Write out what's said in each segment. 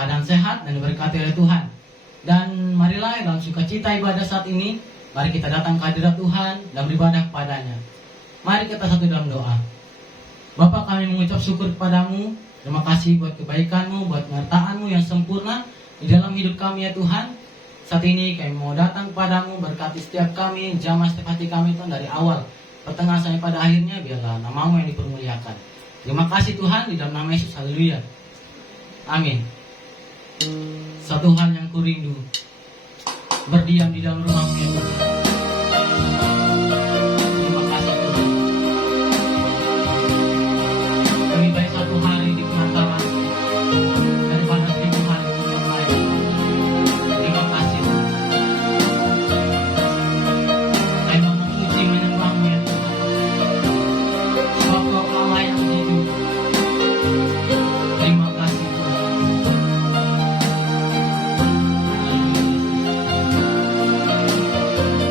keadaan sehat dan diberkati oleh Tuhan. Dan marilah dalam sukacita ibadah saat ini, mari kita datang ke hadirat Tuhan dan beribadah kepadanya. Mari kita satu dalam doa. Bapa, kami mengucap syukur kepadamu. Terima kasih buat kebaikanmu, buat penyertaan-Mu yang sempurna di dalam hidup kami ya Tuhan. Saat ini kami mau datang kepadamu, berkati setiap kami, jamah setiap hati kami Tuhan, dari awal, pertengahan sampai pada akhirnya, biarlah nama-Mu yang dipermuliakan. Terima kasih Tuhan, di dalam nama Yesus, haleluya. Amin. Satu hal yang kurindu, berdiam di dalam rumah-Mu ya Tuhan. Terima kasih Tuhan. Lebih baik satu hari di penataran daripada 1000 hari di tempat lain. Terima kasih Tuhan. Kami mau memuji menyembah-Mu ya Tuhan. Sebab Kau Allah yang hidup. Terima kasih Tuhan. Haleluya.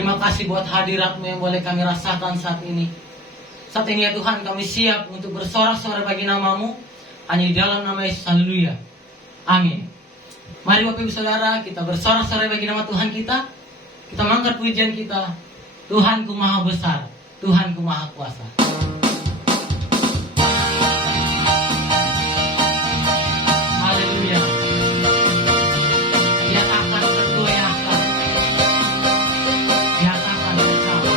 Terima kasih buat hadirat-Mu yang boleh kami rasakan saat ini. Saat ini ya Tuhan, kami siap untuk bersorak-sorai bagi nama-Mu, hanya di dalam nama Yesus. Haleluya. Amin. Mari Bapak Ibu Saudara, kita bersorak-sorai bagi nama Tuhan kita. Kita mengangkat pujian kita. Tuhanku Maha Besar, Tuhanku Maha Kuasa. Haleluya. Dia akan tergoyahkan. Dia akan bersama.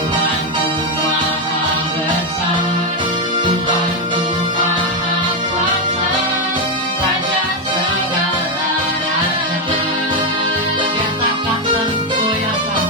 Tuhanku Maha Besar, Tuhanku Maha Kuasa, Raja segala raja. Dia akan tergoyahkan.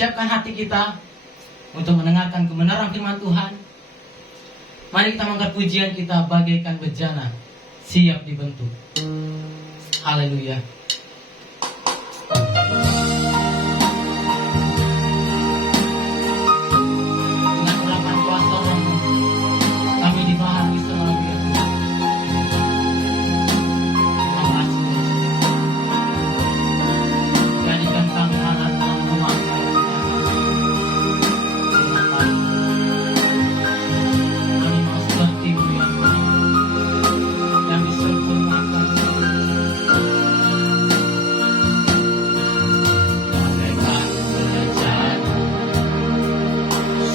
siapkan hati kita untuk mendengarkan kebenaran firman Tuhan. Mari kita mengangkat pujian kita bagaikan bejana siap dibentuk. Haleluya. Dengan urapan kuasa Roh-Mu, kami dibahagi selalu ya Tuhan. Terima kasih Yesus. Jadikan kami alat dalam rumah-Mu ya Tuhan. Terima kasih. Kami mau seperti-Mu ya Tuhan, yang disempurnakan bagaikan bejana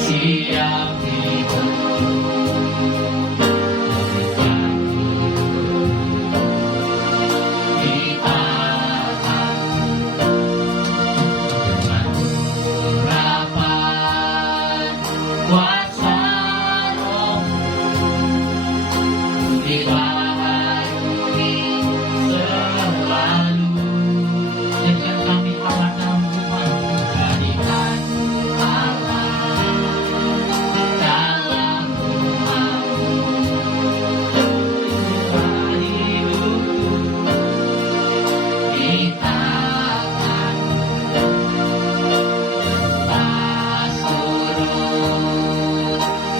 siap dibentuk. Demikian ditahan dengan urapan kuasa Roh-Mu, dibaharui selalu. Jadikan kami alat dalam rumah-Mu, jadikan alat dalam rumah-Mu. Hidupku di tangan pas turun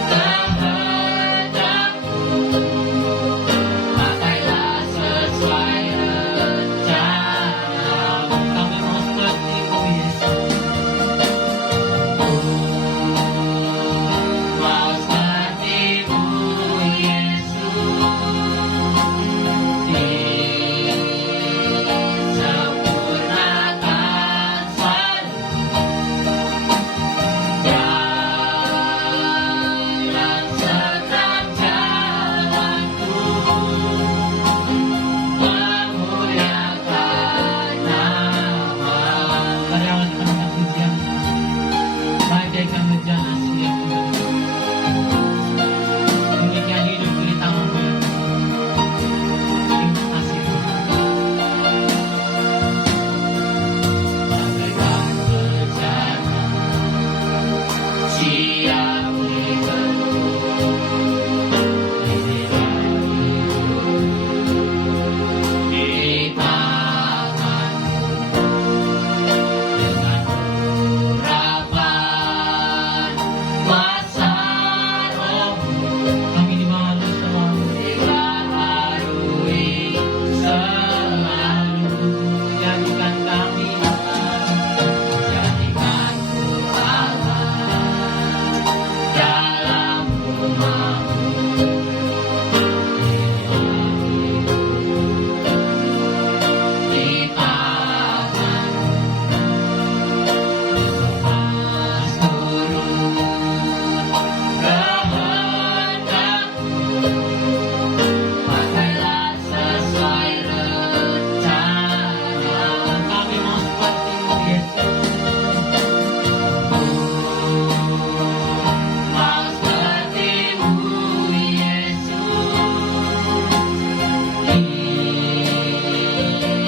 kehendak-Mu, pakailah sesuai rencana-Mu. Kami mau seperti-Mu Yesus, mau seperti-Mu Yesus, disempurnakan selalu dalam setiap jalanku, memuliakan nama-Mu. Mari awal kita angkat pujian bagaikan bejana siap dibentuk. Demikian hidupku di tangan-Mu ya Tuhan. Terima kasih Tuhan. Bagaikan bejana siap dibentuk. Inilah hidupku di tangan-Mu, dengan urapan kuasa Roh-Mu, kami dibaharui selalu. Jadikan kami alat, jadikan alat dalam rumah-Mu. Di tangan pas turun kehendak-Mu, pakailah sesuai rencana. Kami mau seperti-Mu Yesus, mau seperti-Mu Yesus,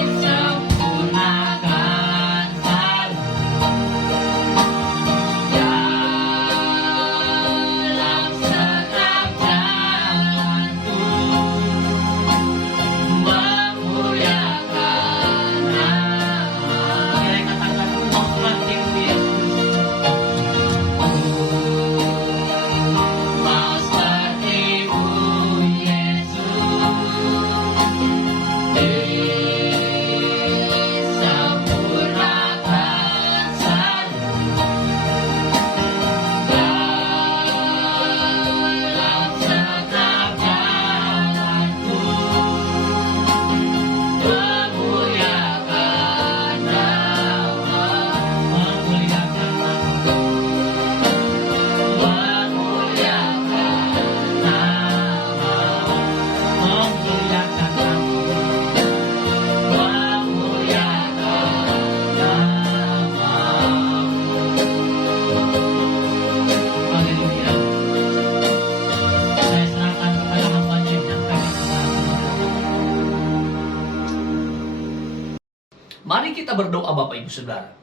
disempurnakan selalu dalam setiap jalanku, memuliakan nama-Mu. Kira katakan mau seperti-Mu Yesus, mau seperti-Mu Yesus, disempurnakan selalu dalam setiap jalanku, memuliakan nama-Mu. Memuliakan nama-Mu, memuliakan nama-Mu, memuliakan nama-Mu, memuliakan nama-Mu. Haleluya. Saya serahkan kepada hamba-Nya yang menyampaikan kebenaran. Mari kita berdoa Bapak Ibu Saudara.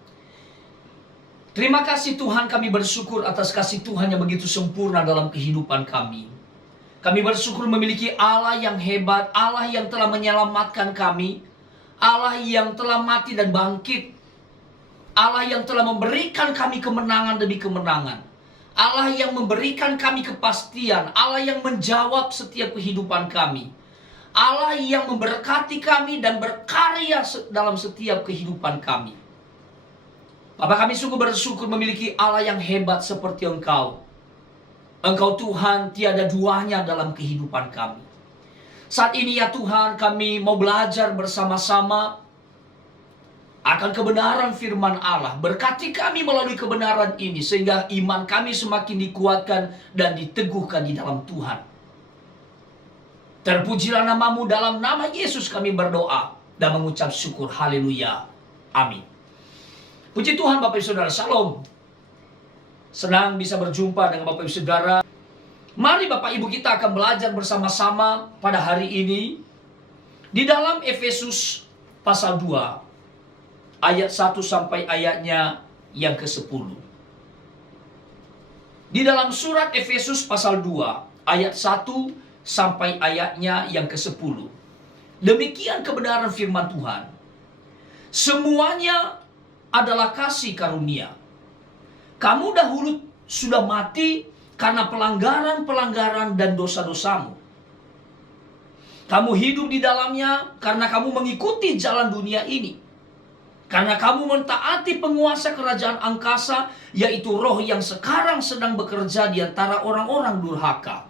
Terima kasih Tuhan, kami bersyukur atas kasih Tuhan yang begitu sempurna dalam kehidupan kami. Kami bersyukur memiliki Allah yang hebat, Allah yang telah menyelamatkan kami, Allah yang telah mati dan bangkit, Allah yang telah memberikan kami kemenangan demi kemenangan, Allah yang memberikan kami kepastian, Allah yang menjawab setiap kehidupan kami, Allah yang memberkati kami dan berkarya dalam setiap kehidupan kami. Bapak, kami sungguh bersyukur memiliki Allah yang hebat seperti Engkau. Engkau Tuhan tiada duanya dalam kehidupan kami. Saat ini ya Tuhan, kami mau belajar bersama-sama akan kebenaran firman Allah. Berkati kami melalui kebenaran ini, sehingga iman kami semakin dikuatkan dan diteguhkan di dalam Tuhan. Terpujilah namamu, dalam nama Yesus kami berdoa dan mengucap syukur. Haleluya. Amin. Puji Tuhan Bapak Ibu Saudara, Shalom. Senang bisa berjumpa dengan Bapak Ibu Saudara. Mari Bapak Ibu kita akan belajar bersama-sama pada hari ini di dalam Efesus pasal 2 ayat 1 sampai ayatnya yang ke-10. Di dalam surat Efesus pasal 2 ayat 1 sampai ayatnya yang ke-10. Demikian kebenaran firman Tuhan. Semuanya adalah kasih karunia. Kamu dahulu sudah mati karena pelanggaran-pelanggaran dan dosa-dosamu. Kamu hidup di dalamnya karena kamu mengikuti jalan dunia ini. Karena kamu mentaati penguasa kerajaan angkasa, yaitu roh yang sekarang sedang bekerja di antara orang-orang durhaka.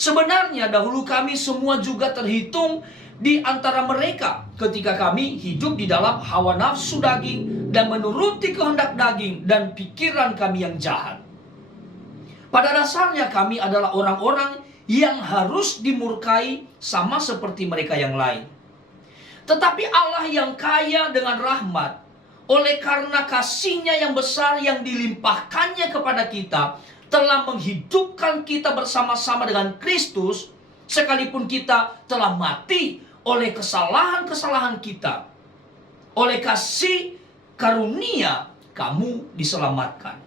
Sebenarnya dahulu kami semua juga terhitung di antara mereka ketika kami hidup di dalam hawa nafsu daging dan menuruti kehendak daging dan pikiran kami yang jahat. Pada dasarnya kami adalah orang-orang yang harus dimurkai sama seperti mereka yang lain. Tetapi Allah yang kaya dengan rahmat, oleh karena kasih-Nya yang besar yang dilimpahkannya kepada kita, telah menghidupkan kita bersama-sama dengan Kristus, sekalipun kita telah mati oleh kesalahan-kesalahan kita. Oleh kasih karunia kamu diselamatkan.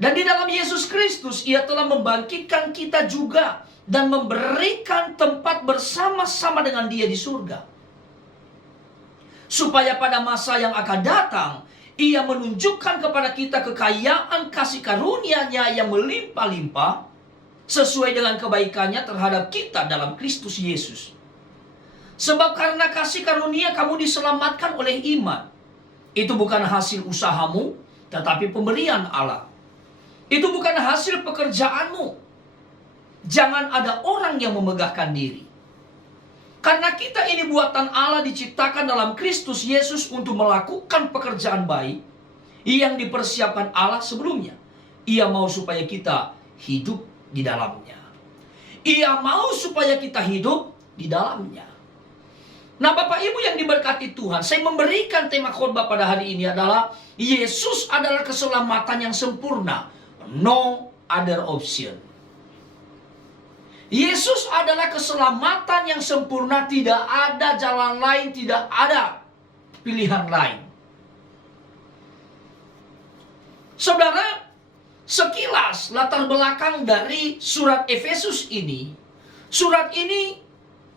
Dan di dalam Yesus Kristus Ia telah membangkitkan kita juga dan memberikan tempat bersama-sama dengan Dia di surga. Supaya pada masa yang akan datang Ia menunjukkan kepada kita kekayaan kasih karunia-Nya yang melimpah-limpah sesuai dengan kebaikannya terhadap kita dalam Kristus Yesus. Sebab karena kasih karunia kamu diselamatkan oleh iman. Itu bukan hasil usahamu, tetapi pemberian Allah. Itu bukan hasil pekerjaanmu. Jangan ada orang yang memegahkan diri. Karena kita ini buatan Allah, diciptakan dalam Kristus Yesus untuk melakukan pekerjaan baik yang dipersiapkan Allah sebelumnya. Ia mau supaya kita hidup di dalamnya. Ia mau supaya kita hidup di dalamnya. Nah Bapak Ibu yang diberkati Tuhan, saya memberikan tema khotbah pada hari ini adalah Yesus adalah keselamatan yang sempurna. No other option. Yesus adalah keselamatan yang sempurna, tidak ada jalan lain, tidak ada pilihan lain. Saudara, sekilas latar belakang dari surat Efesus ini. Surat ini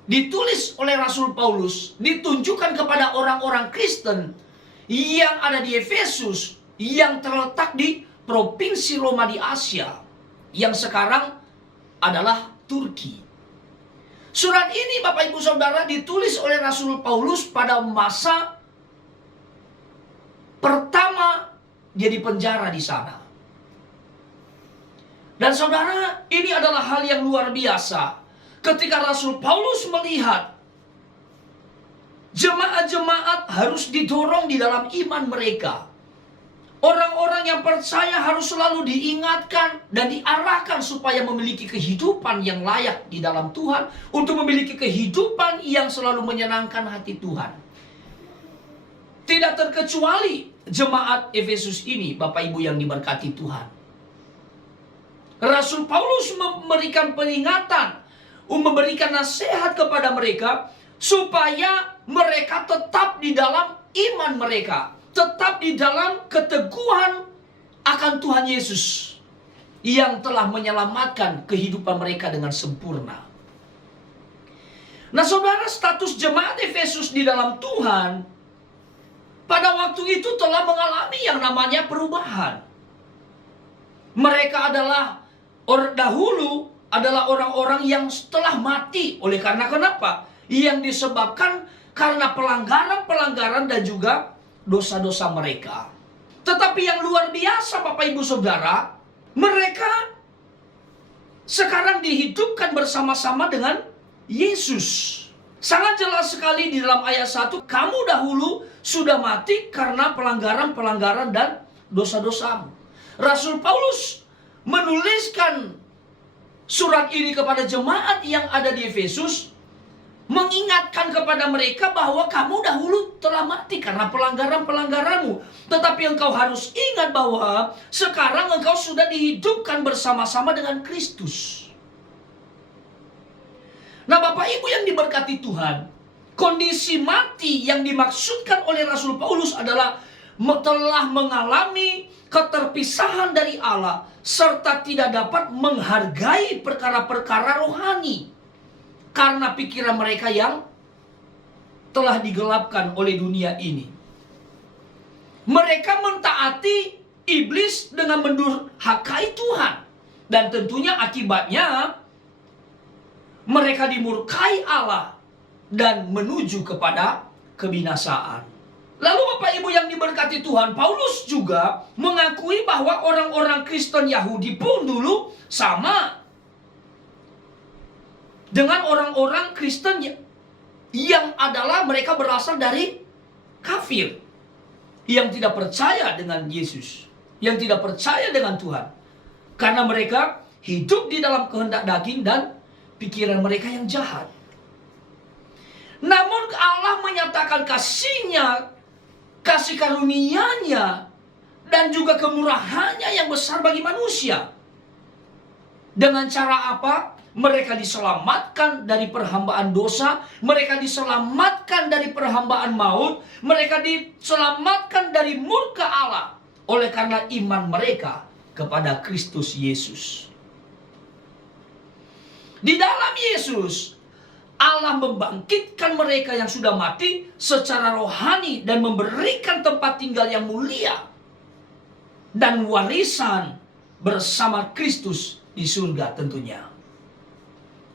ditulis oleh Rasul Paulus, ditunjukkan kepada orang-orang Kristen yang ada di Efesus, yang terletak di provinsi Roma di Asia, yang sekarang adalah Turki. Surat ini Bapak Ibu Saudara ditulis oleh Rasul Paulus pada masa pertama dia dipenjara di sana. Dan saudara, ini adalah hal yang luar biasa. Ketika Rasul Paulus melihat jemaat-jemaat harus didorong di dalam iman mereka. Orang-orang yang percaya harus selalu diingatkan dan diarahkan supaya memiliki kehidupan yang layak di dalam Tuhan, untuk memiliki kehidupan yang selalu menyenangkan hati Tuhan. Tidak terkecuali jemaat Efesus ini, Bapak Ibu yang diberkati Tuhan. Rasul Paulus memberikan peringatan, memberikan nasihat kepada mereka supaya mereka tetap di dalam iman mereka, tetap di dalam keteguhan akan Tuhan Yesus yang telah menyelamatkan kehidupan mereka dengan sempurna. Nah saudara, status jemaat Efesus di dalam Tuhan pada waktu itu telah mengalami yang namanya perubahan. Mereka adalah dahulu adalah orang-orang yang telah mati. Oleh karena kenapa? Yang disebabkan karena pelanggaran-pelanggaran dan juga dosa-dosa mereka. Tetapi yang luar biasa Bapak Ibu Saudara, mereka sekarang dihidupkan bersama-sama dengan Yesus. Sangat jelas sekali di dalam ayat 1, kamu dahulu sudah mati karena pelanggaran-pelanggaran dan dosa-dosamu. Rasul Paulus menuliskan surat ini kepada jemaat yang ada di Efesus, mengingatkan kepada mereka bahwa kamu dahulu telah mati karena pelanggaran-pelanggaranmu. Tetapi engkau harus ingat bahwa sekarang engkau sudah dihidupkan bersama-sama dengan Kristus. Nah Bapak Ibu yang diberkati Tuhan, kondisi mati yang dimaksudkan oleh Rasul Paulus adalah telah mengalami keterpisahan dari Allah, serta tidak dapat menghargai perkara-perkara rohani karena pikiran mereka yang telah digelapkan oleh dunia ini. Mereka mentaati iblis dengan mendurhakai Tuhan, dan tentunya akibatnya mereka dimurkai Allah dan menuju kepada kebinasaan. Lalu Bapak Ibu yang diberkati Tuhan, Paulus juga mengakui bahwa orang-orang Kristen Yahudi pun dulu sama dengan orang-orang Kristen yang adalah mereka berasal dari kafir, yang tidak percaya dengan Yesus, yang tidak percaya dengan Tuhan, karena mereka hidup di dalam kehendak daging dan pikiran mereka yang jahat. Namun Allah menyatakan kasih-Nya, kasih karunia-Nya, dan juga kemurahannya yang besar bagi manusia. Dengan cara apa? Mereka diselamatkan dari perhambaan dosa, mereka diselamatkan dari perhambaan maut, mereka diselamatkan dari murka Allah oleh karena iman mereka kepada Kristus Yesus. Di dalam Yesus, Allah membangkitkan mereka yang sudah mati secara rohani dan memberikan tempat tinggal yang mulia dan warisan bersama Kristus di surga tentunya.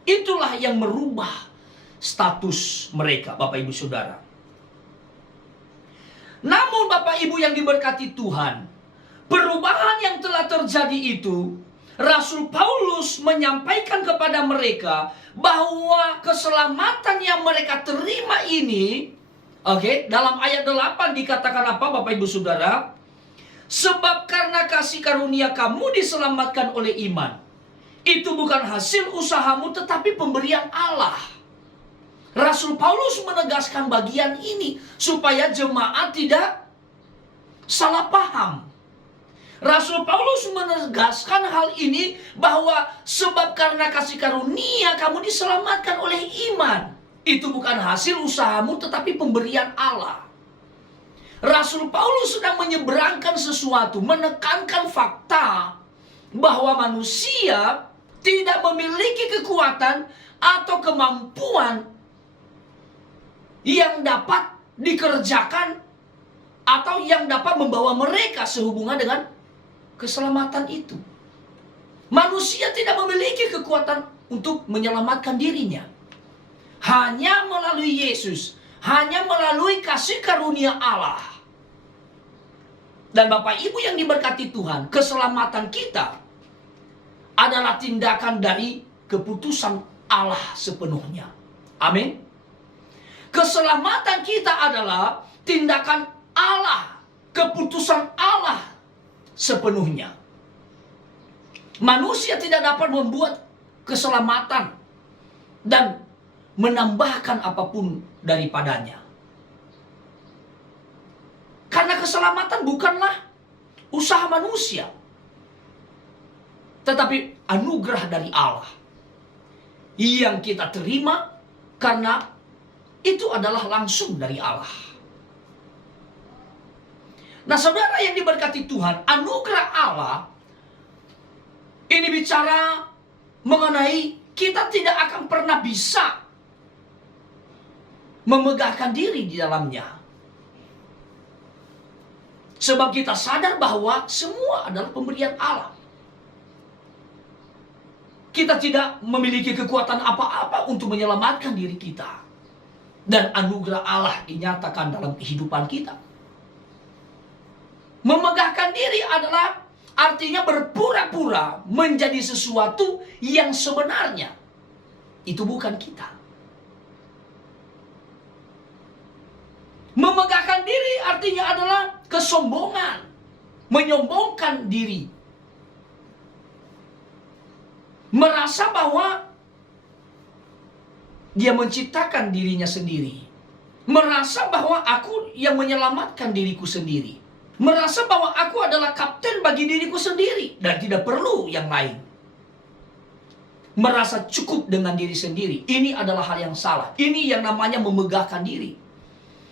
Itulah yang merubah status mereka, Bapak Ibu Saudara. Namun Bapak Ibu yang diberkati Tuhan, perubahan yang telah terjadi itu, Rasul Paulus menyampaikan kepada mereka bahwa keselamatan yang mereka terima ini, dalam ayat 8 dikatakan apa Bapak Ibu Saudara? Sebab karena kasih karunia kamu diselamatkan oleh iman. Itu bukan hasil usahamu tetapi pemberian Allah. Rasul Paulus menegaskan bagian ini supaya jemaat tidak salah paham. Rasul Paulus menegaskan hal ini bahwa sebab karena kasih karunia kamu diselamatkan oleh iman. Itu bukan hasil usahamu tetapi pemberian Allah. Rasul Paulus sedang menyeberangkan sesuatu, menekankan fakta bahwa manusia tidak memiliki kekuatan atau kemampuan yang dapat dikerjakan atau yang dapat membawa mereka sehubungan dengan keselamatan itu. Manusia tidak memiliki kekuatan untuk menyelamatkan dirinya. Hanya melalui Yesus, hanya melalui kasih karunia Allah. Dan Bapak Ibu yang diberkati Tuhan, keselamatan kita adalah tindakan dari keputusan Allah sepenuhnya. Amin. Keselamatan kita adalah tindakan Allah, keputusan Allah sepenuhnya. Manusia tidak dapat membuat keselamatan dan menambahkan apapun daripadanya. Karena keselamatan bukanlah usaha manusia, tetapi anugerah dari Allah yang kita terima karena itu adalah langsung dari Allah. Nah, saudara yang diberkati Tuhan, anugerah Allah ini bicara mengenai kita tidak akan pernah bisa memegahkan diri di dalamnya. Sebab kita sadar bahwa semua adalah pemberian Allah. Kita tidak memiliki kekuatan apa-apa untuk menyelamatkan diri kita. Dan anugerah Allah dinyatakan dalam kehidupan kita. Memegahkan diri adalah artinya berpura-pura menjadi sesuatu yang sebenarnya itu bukan kita. Memegahkan diri artinya adalah kesombongan, menyombongkan diri, merasa bahwa dia menciptakan dirinya sendiri, merasa bahwa aku yang menyelamatkan diriku sendiri, merasa bahwa aku adalah kapten bagi diriku sendiri dan tidak perlu yang lain. Merasa cukup dengan diri sendiri. Ini adalah hal yang salah. Ini yang namanya memegahkan diri.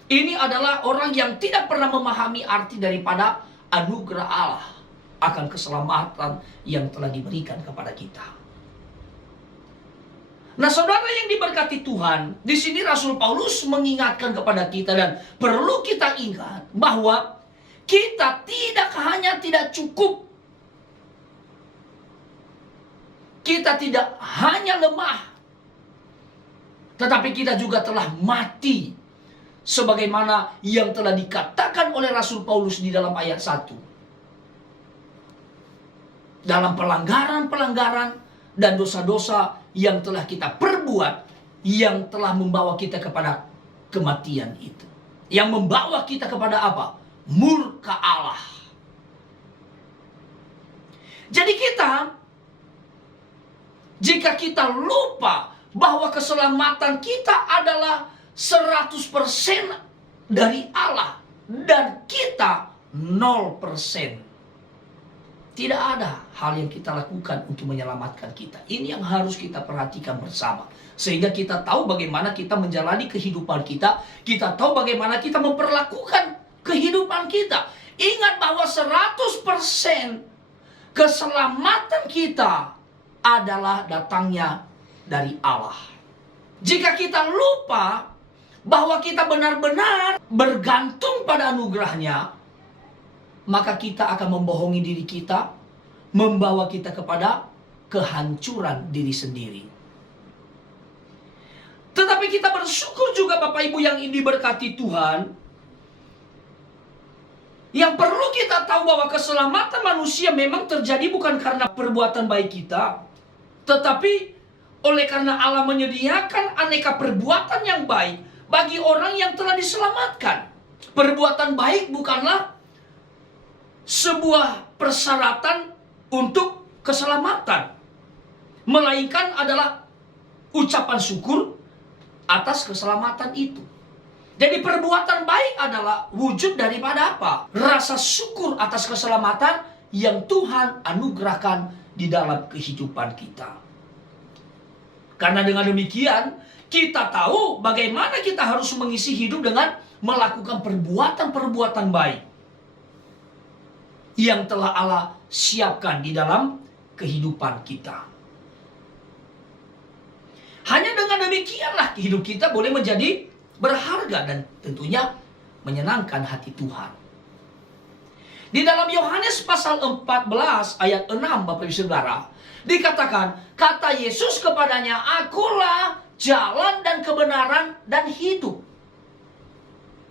Ini adalah orang yang tidak pernah memahami arti daripada anugerah Allah akan keselamatan yang telah diberikan kepada kita. Nah, saudara yang diberkati Tuhan, di sini Rasul Paulus mengingatkan kepada kita dan perlu kita ingat bahwa kita tidak cukup. Kita tidak hanya lemah, tetapi kita juga telah mati. Sebagaimana yang telah dikatakan oleh Rasul Paulus di dalam ayat 1. Dalam pelanggaran-pelanggaran dan dosa-dosa yang telah kita perbuat, yang telah membawa kita kepada kematian itu. Yang membawa kita kepada apa? Murka Allah. Jadi jika kita lupa bahwa keselamatan kita adalah 100% dari Allah dan kita 0%. Tidak ada hal yang kita lakukan untuk menyelamatkan kita. Ini yang harus kita perhatikan bersama. Sehingga kita tahu bagaimana kita menjalani kehidupan kita. Kita tahu bagaimana kita memperlakukan kehidupan kita. Ingat bahwa 100% keselamatan kita adalah datangnya dari Allah. Jika kita lupa bahwa kita benar-benar bergantung pada anugerahnya, maka kita akan membohongi diri kita, membawa kita kepada kehancuran diri sendiri. Tetapi kita bersyukur juga Bapak Ibu yang diberkati Tuhan, yang perlu kita tahu bahwa keselamatan manusia memang terjadi bukan karena perbuatan baik kita, tetapi oleh karena Allah menyediakan aneka perbuatan yang baik bagi orang yang telah diselamatkan. Perbuatan baik bukanlah sebuah persyaratan untuk keselamatan, melainkan adalah ucapan syukur atas keselamatan itu. Jadi perbuatan baik adalah wujud daripada apa? Rasa syukur atas keselamatan yang Tuhan anugerahkan di dalam kehidupan kita. Karena dengan demikian, kita tahu bagaimana kita harus mengisi hidup dengan melakukan perbuatan-perbuatan baik yang telah Allah siapkan di dalam kehidupan kita. Hanya dengan demikianlah hidup kita boleh menjadi berharga dan tentunya menyenangkan hati Tuhan. Di dalam Yohanes pasal 14 ayat 6 Bapak Ibu Saudara, dikatakan, kata Yesus kepadanya, akulah jalan dan kebenaran dan hidup.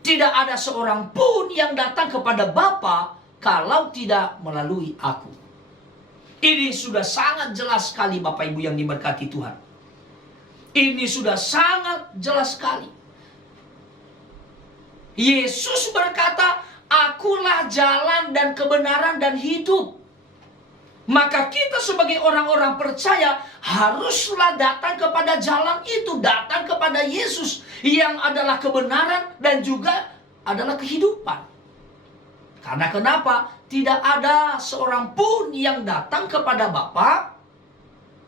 Tidak ada seorang pun yang datang kepada Bapa kalau tidak melalui aku. Ini sudah sangat jelas sekali Bapak Ibu yang diberkati Tuhan. Ini sudah sangat jelas sekali. Yesus berkata, akulah jalan dan kebenaran dan hidup. Maka kita sebagai orang-orang percaya haruslah datang kepada jalan itu, datang kepada Yesus yang adalah kebenaran dan juga adalah kehidupan. Karena kenapa? Tidak ada seorang pun yang datang kepada Bapa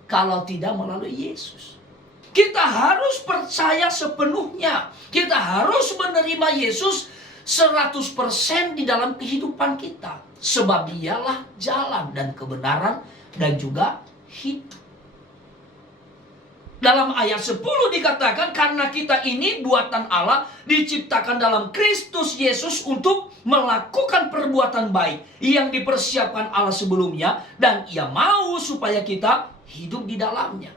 kalau tidak melalui Yesus. Kita harus percaya sepenuhnya. Kita harus menerima Yesus 100% di dalam kehidupan kita. Sebab dialah jalan dan kebenaran dan juga hidup. Dalam ayat 10 dikatakan, karena kita ini buatan Allah, diciptakan dalam Kristus Yesus untuk melakukan perbuatan baik yang dipersiapkan Allah sebelumnya, dan Ia mau supaya kita hidup di dalamnya.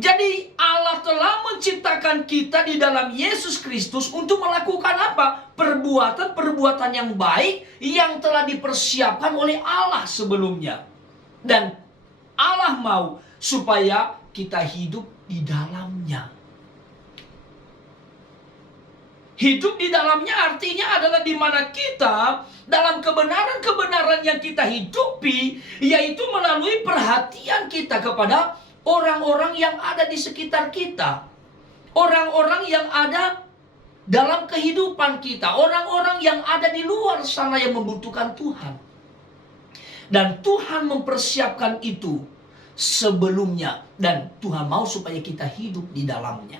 Jadi Allah telah menciptakan kita di dalam Yesus Kristus untuk melakukan apa? Perbuatan-perbuatan yang baik yang telah dipersiapkan oleh Allah sebelumnya. Dan Allah mau supaya kita hidup di dalamnya. Hidup di dalamnya artinya adalah di mana kita dalam kebenaran-kebenaran yang kita hidupi, yaitu melalui perhatian kita kepada orang-orang yang ada di sekitar kita. Orang-orang yang ada dalam kehidupan kita. Orang-orang yang ada di luar sana yang membutuhkan Tuhan. Dan Tuhan mempersiapkan itu sebelumnya, dan Tuhan mau supaya kita hidup di dalamnya.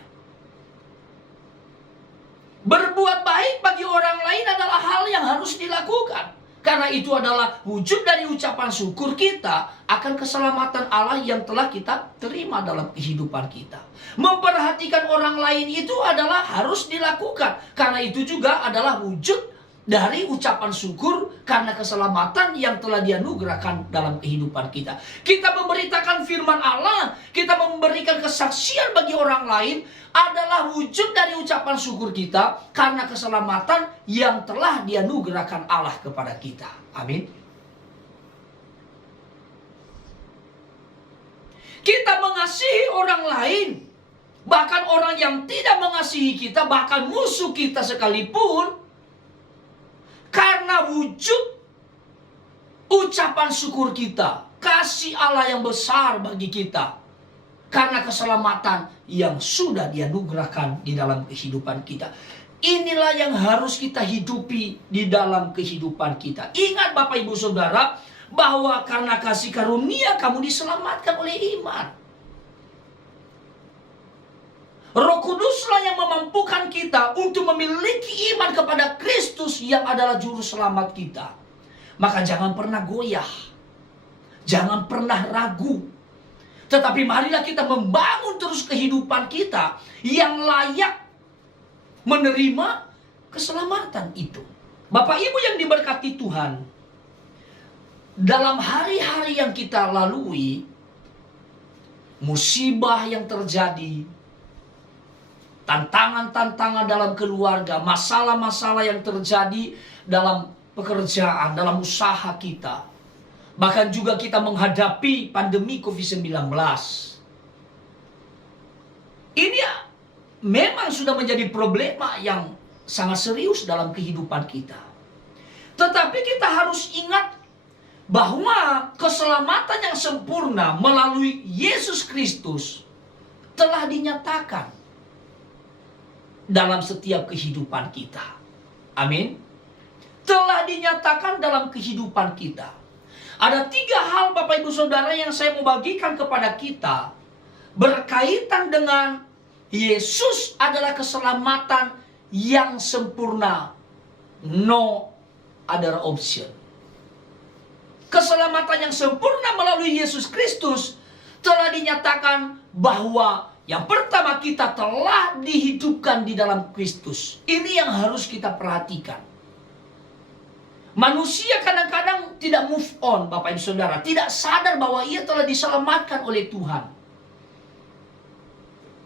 Berbuat baik bagi orang lain adalah hal yang harus dilakukan, karena itu adalah wujud dari ucapan syukur kita akan keselamatan Allah yang telah kita terima dalam kehidupan kita. Memperhatikan orang lain itu adalah harus dilakukan, karena itu juga adalah wujud dari ucapan syukur karena keselamatan yang telah dianugerahkan dalam kehidupan kita. Kita memberitakan firman Allah, kita memberikan kesaksian bagi orang lain adalah wujud dari ucapan syukur kita karena keselamatan yang telah dianugerahkan Allah kepada kita. Amin. Kita mengasihi orang lain, bahkan orang yang tidak mengasihi kita, bahkan musuh kita sekalipun, karena wujud ucapan syukur kita, kasih Allah yang besar bagi kita, karena keselamatan yang sudah dianugerahkan di dalam kehidupan kita. Inilah yang harus kita hidupi di dalam kehidupan kita. Ingat Bapak Ibu Saudara, bahwa karena kasih karunia kamu diselamatkan oleh iman. Roh Kuduslah yang memampukan kita untuk memiliki iman kepada Kristus yang adalah juru selamat kita. Maka jangan pernah goyah, jangan pernah ragu. Tetapi marilah kita membangun terus kehidupan kita yang layak menerima keselamatan itu. Bapak Ibu yang diberkati Tuhan, dalam hari-hari yang kita lalui, musibah yang terjadi, tantangan-tantangan dalam keluarga, masalah-masalah yang terjadi dalam pekerjaan, dalam usaha kita. Bahkan juga kita menghadapi pandemi COVID-19. Ini memang sudah menjadi problema yang sangat serius dalam kehidupan kita. Tetapi kita harus ingat bahwa keselamatan yang sempurna melalui Yesus Kristus telah dinyatakan dalam setiap kehidupan kita. Amin. Telah dinyatakan dalam kehidupan kita. Ada 3 hal Bapak Ibu Saudara yang saya mau bagikan kepada kita berkaitan dengan Yesus adalah keselamatan yang sempurna. No other option. Keselamatan yang sempurna melalui Yesus Kristus telah dinyatakan bahwa yang pertama, kita telah dihidupkan di dalam Kristus. Ini yang harus kita perhatikan. Manusia kadang-kadang tidak move on, Bapak Ibu Saudara. Tidak sadar bahwa ia telah diselamatkan oleh Tuhan.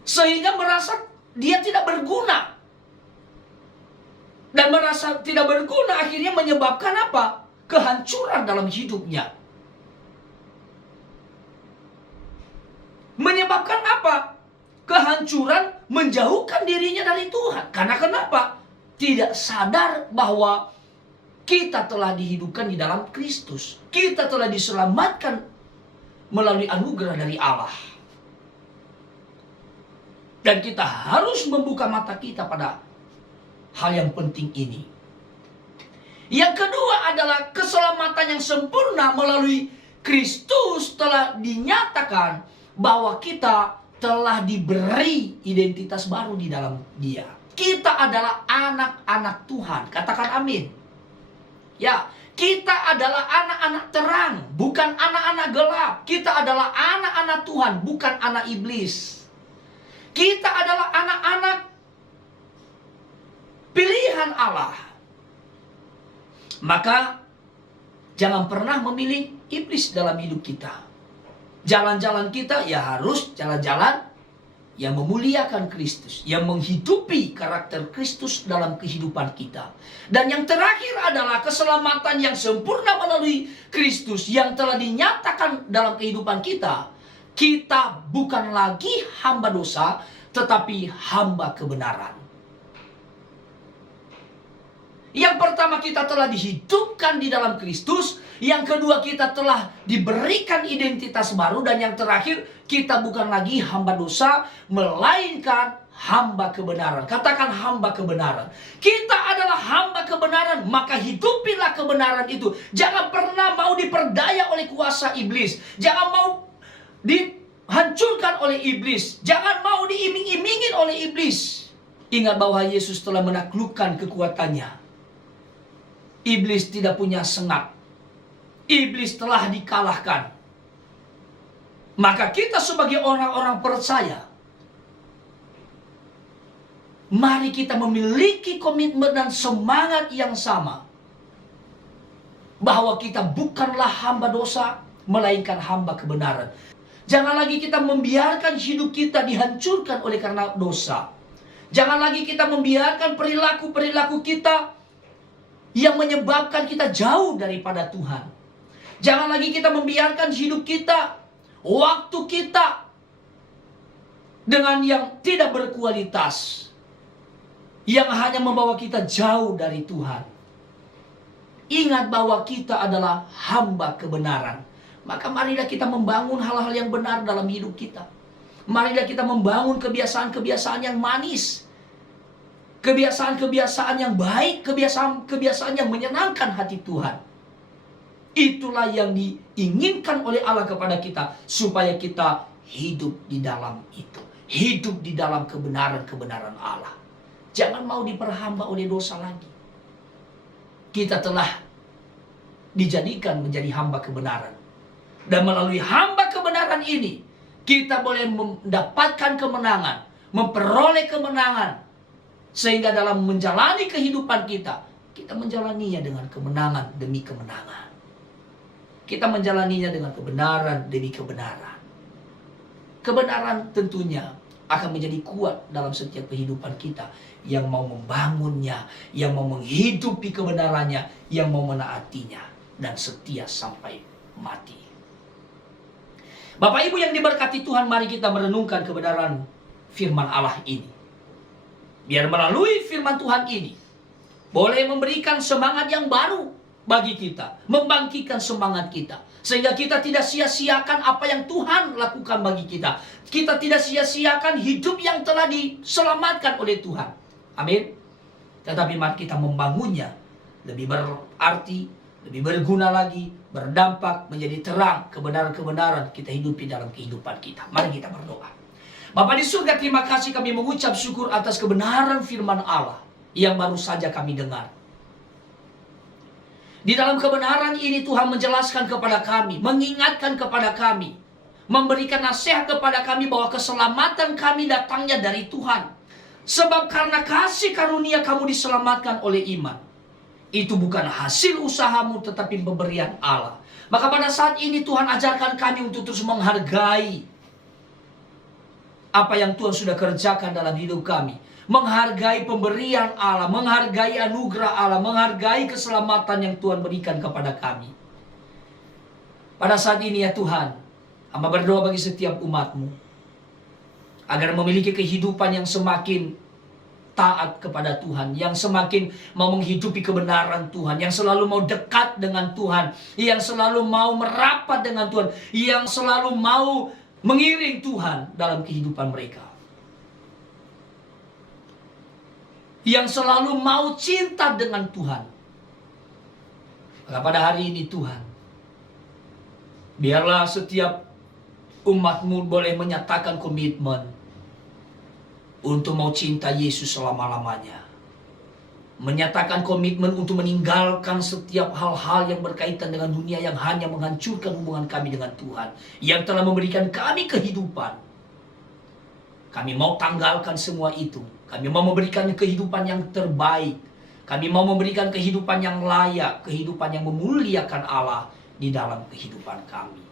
Sehingga merasa dia tidak berguna. Dan merasa tidak berguna akhirnya menyebabkan apa? Kehancuran dalam hidupnya. Menyebabkan apa? Kehancuran, menjauhkan dirinya dari Tuhan. Karena kenapa? Tidak sadar bahwa kita telah dihidupkan di dalam Kristus. Kita telah diselamatkan melalui anugerah dari Allah. Dan kita harus membuka mata kita pada hal yang penting ini. Yang kedua adalah keselamatan yang sempurna melalui Kristus telah dinyatakan bahwa kita telah diberi identitas baru di dalam Dia. kita adalah anak-anak Tuhan. Katakan amin. Ya, kita adalah anak-anak terang, bukan anak-anak gelap. Kita adalah anak-anak Tuhan, bukan anak iblis. Kita adalah anak-anak pilihan Allah. Maka jangan pernah memilih iblis dalam hidup kita. Jalan-jalan kita ya harus jalan-jalan yang memuliakan Kristus, yang menghidupi karakter Kristus dalam kehidupan kita. Dan yang terakhir adalah keselamatan yang sempurna melalui Kristus yang telah dinyatakan dalam kehidupan kita. Kita bukan lagi hamba dosa, tetapi hamba kebenaran. Yang pertama, kita telah dihidupkan di dalam Kristus. Yang kedua, kita telah diberikan identitas baru. Dan yang terakhir, kita bukan lagi hamba dosa, melainkan hamba kebenaran. Katakan hamba kebenaran. Kita adalah hamba kebenaran, maka hidupilah kebenaran itu. Jangan pernah mau diperdaya oleh kuasa iblis. Jangan mau dihancurkan oleh iblis. Jangan mau diiming-imingin oleh iblis. Ingat bahwa Yesus telah menaklukkan kekuatannya. Iblis tidak punya sengat. Iblis telah dikalahkan. Maka kita sebagai orang-orang percaya, mari kita memiliki komitmen dan semangat yang sama. Bahwa kita bukanlah hamba dosa, melainkan hamba kebenaran. Jangan lagi kita membiarkan hidup kita dihancurkan oleh karena dosa. Jangan lagi kita membiarkan perilaku-perilaku kita yang menyebabkan kita jauh daripada Tuhan. Jangan lagi kita membiarkan hidup kita, waktu kita, dengan yang tidak berkualitas, yang hanya membawa kita jauh dari Tuhan. Ingat bahwa kita adalah hamba kebenaran. Maka marilah kita membangun hal-hal yang benar dalam hidup kita. Marilah kita membangun kebiasaan-kebiasaan yang manis, kebiasaan-kebiasaan yang baik, kebiasaan-kebiasaan yang menyenangkan hati Tuhan. Itulah yang diinginkan oleh Allah kepada kita, supaya kita hidup di dalam itu. Hidup di dalam kebenaran-kebenaran Allah. Jangan mau diperhamba oleh dosa lagi. Kita telah dijadikan menjadi hamba kebenaran. Dan melalui hamba kebenaran ini, kita boleh mendapatkan kemenangan, memperoleh kemenangan. Sehingga dalam menjalani kehidupan kita, kita menjalaninya dengan kemenangan demi kemenangan. Kita menjalaninya dengan kebenaran demi kebenaran. Kebenaran tentunya akan menjadi kuat dalam setiap kehidupan kita. Yang mau membangunnya, yang mau menghidupi kebenarannya, yang mau menaatinya, dan setia sampai mati. Bapak Ibu yang diberkati Tuhan, mari kita merenungkan kebenaran firman Allah ini. Biar melalui firman Tuhan ini boleh memberikan semangat yang baru bagi kita, membangkitkan semangat kita, sehingga kita tidak sia-siakan apa yang Tuhan lakukan bagi kita. Kita tidak sia-siakan hidup yang telah diselamatkan oleh Tuhan. Amin. Tetapi mari kita membangunnya lebih berarti, lebih berguna lagi, berdampak, menjadi terang kebenaran-kebenaran kita hidupi dalam kehidupan kita. Mari kita berdoa. Bapa di surga, terima kasih, kami mengucap syukur atas kebenaran firman Allah yang baru saja kami dengar. Di dalam kebenaran ini Tuhan menjelaskan kepada kami, mengingatkan kepada kami, memberikan nasihat kepada kami bahwa keselamatan kami datangnya dari Tuhan. Sebab karena kasih karunia kamu diselamatkan oleh iman. Itu bukan hasil usahamu, tetapi pemberian Allah. Maka pada saat ini Tuhan ajarkan kami untuk terus menghargai apa yang Tuhan sudah kerjakan dalam hidup kami. Menghargai pemberian Allah, menghargai anugerah Allah, menghargai keselamatan yang Tuhan berikan kepada kami. Pada saat ini ya Tuhan, hamba berdoa bagi setiap umat-Mu, agar memiliki kehidupan yang semakin taat kepada Tuhan, yang semakin mau menghidupi kebenaran Tuhan, yang selalu mau dekat dengan Tuhan, yang selalu mau merapat dengan Tuhan, yang selalu mau mengiring Tuhan dalam kehidupan mereka, yang selalu mau cinta dengan Tuhan. Maka pada hari ini Tuhan, biarlah setiap umat-Mu boleh menyatakan komitmen untuk mau cinta Yesus selama-lamanya. Menyatakan komitmen untuk meninggalkan setiap hal-hal yang berkaitan dengan dunia yang hanya menghancurkan hubungan kami dengan Tuhan, yang telah memberikan kami kehidupan. Kami mau tanggalkan semua itu. Kami mau memberikan kehidupan yang terbaik. Kami mau memberikan kehidupan yang layak, kehidupan yang memuliakan Allah di dalam kehidupan kami.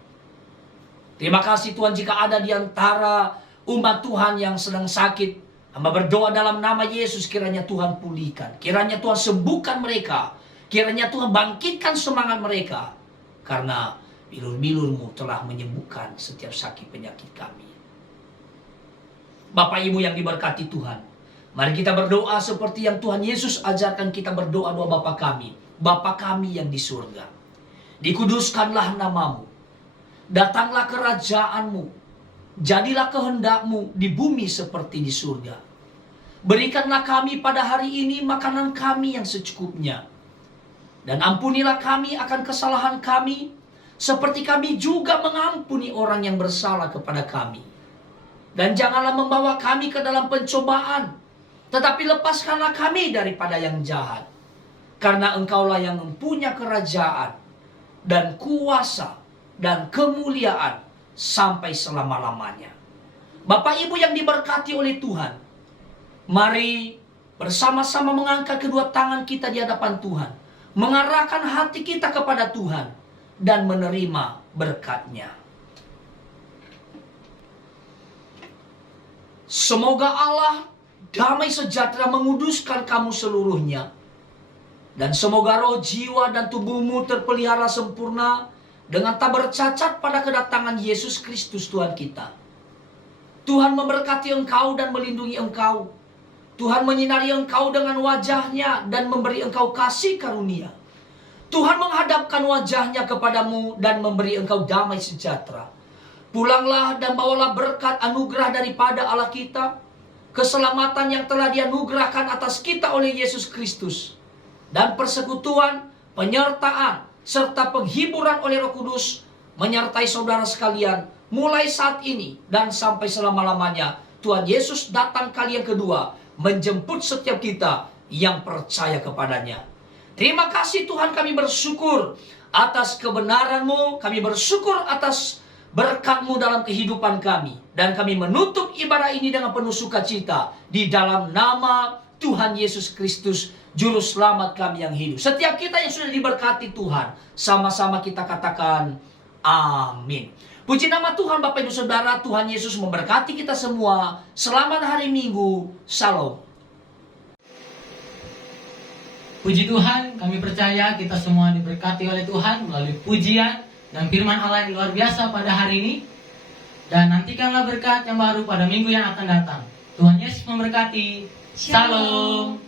Terima kasih Tuhan, jika ada di antara umat Tuhan yang sedang sakit, hamba berdoa dalam nama Yesus, kiranya Tuhan pulihkan. Kiranya Tuhan sembuhkan mereka. Kiranya Tuhan bangkitkan semangat mereka. Karena bilur-bilur-Mu telah menyembuhkan setiap sakit penyakit kami. Bapak Ibu yang diberkati Tuhan, mari kita berdoa seperti yang Tuhan Yesus ajarkan kita berdoa doa Bapa kami. Bapa kami yang di surga, dikuduskanlah nama-Mu. Datanglah kerajaan-Mu. Jadilah kehendak-Mu di bumi seperti di surga. Berikanlah kami pada hari ini makanan kami yang secukupnya. Dan ampunilah kami akan kesalahan kami, seperti kami juga mengampuni orang yang bersalah kepada kami. Dan janganlah membawa kami ke dalam pencobaan, tetapi lepaskanlah kami daripada yang jahat. Karena Engkaulah yang mempunyai kerajaan, dan kuasa, dan kemuliaan, sampai selama-lamanya. Bapak Ibu yang diberkati oleh Tuhan, mari bersama-sama mengangkat kedua tangan kita di hadapan Tuhan, mengarahkan hati kita kepada Tuhan, dan menerima berkat-Nya. Semoga Allah damai sejahtera menguduskan kamu seluruhnya. Dan semoga roh, jiwa, dan tubuhmu terpelihara sempurna dengan tak bercacat pada kedatangan Yesus Kristus Tuhan kita. Tuhan memberkati engkau dan melindungi engkau. Tuhan menyinari engkau dengan wajah-Nya dan memberi engkau kasih karunia. Tuhan menghadapkan wajah-Nya kepadamu dan memberi engkau damai sejahtera. Pulanglah dan bawalah berkat anugerah daripada Allah kita, keselamatan yang telah dianugerahkan atas kita oleh Yesus Kristus, dan persekutuan, penyertaan, serta penghiburan oleh Roh Kudus menyertai saudara sekalian mulai saat ini dan sampai selama-lamanya. Tuhan Yesus datang kali yang kedua menjemput setiap kita yang percaya kepadanya. Terima kasih Tuhan, kami bersyukur atas kebenaran-Mu, kami bersyukur atas berkat-Mu dalam kehidupan kami. Dan kami menutup ibadah ini dengan penuh sukacita di dalam nama Tuhan Yesus Kristus, Juru Selamat kami yang hidup. Setiap kita yang sudah diberkati Tuhan, sama-sama kita katakan amin. Puji nama Tuhan. Bapak Ibu Saudara, Tuhan Yesus memberkati kita semua. Selamat hari Minggu. Shalom. Puji Tuhan, kami percaya kita semua diberkati oleh Tuhan melalui pujian dan firman Allah yang luar biasa pada hari ini. Dan nantikanlah berkat yang baru pada minggu yang akan datang. Tuhan Yesus memberkati. Shalom.